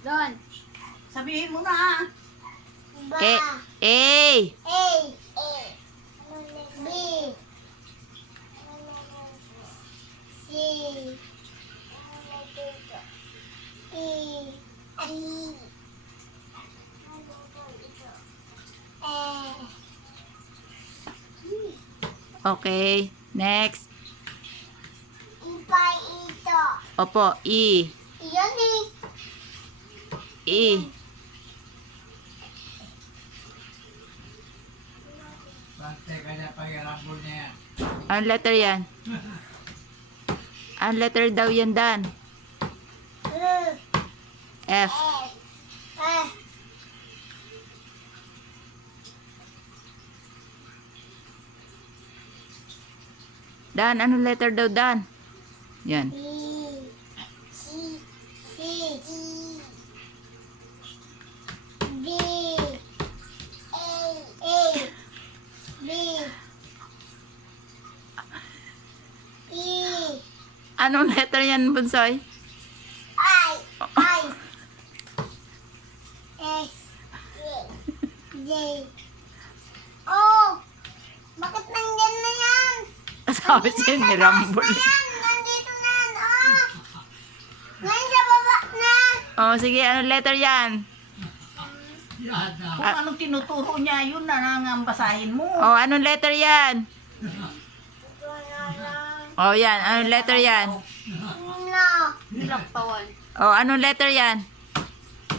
Doon. Sabihin mo na. Ba. A. A. B. C. E. Okay. Next. Ipa ito. Opo. E. Iyan eh. E. Bante ka na pag-arambol niya yan. Anong letter yan? Anong letter daw yan, Dan? F. Dan, anong letter daw, Dan? Yan. B. C. C. B. A. B. E. Anong letter yan, Bunsoy? I. S. J. Oh! Bakit nandyan na yan? Sabi siya, nirambol. Yan! Nandito na yan! Oh! Ngayon sa baba na! Oh, sige, anong letter yan? Yan na. Kung anong tinuturo niya, yun na lang ang basahin mo. Oh, anong letter yan? Ito na lang. Oh, yan. Anong letter yan? No! Nilaktawan. Oh, anong letter yan?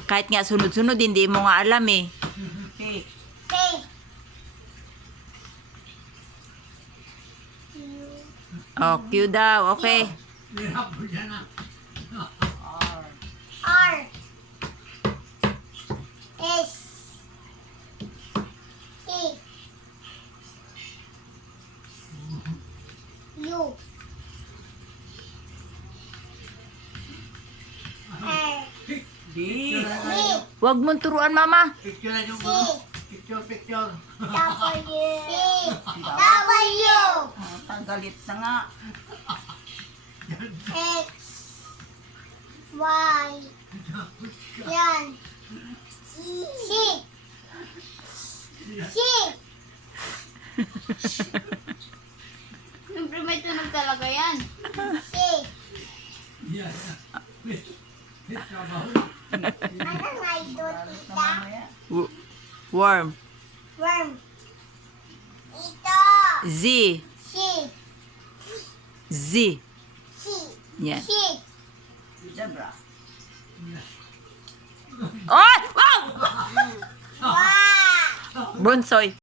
Kahit nga sunod-sunod, hindi mo nga alam eh. Okay. K. Oh, Q daw. Okay. Nirambol niya na. R. R. S. T. U. R. D. B. Huwag mong turuan, Mama. Picture na yung C. Picture. W. C. W. Galit na nga. X. Y. Yan. C. C. Siyempre may tunog talaga yan. C. Yan na. Ano nga ito, tita? Mamaya. Worm. Worm. Ito. Z. C. Z. C. Yan. C. Zebra. Oh! Wow! Wow. Bunsoy.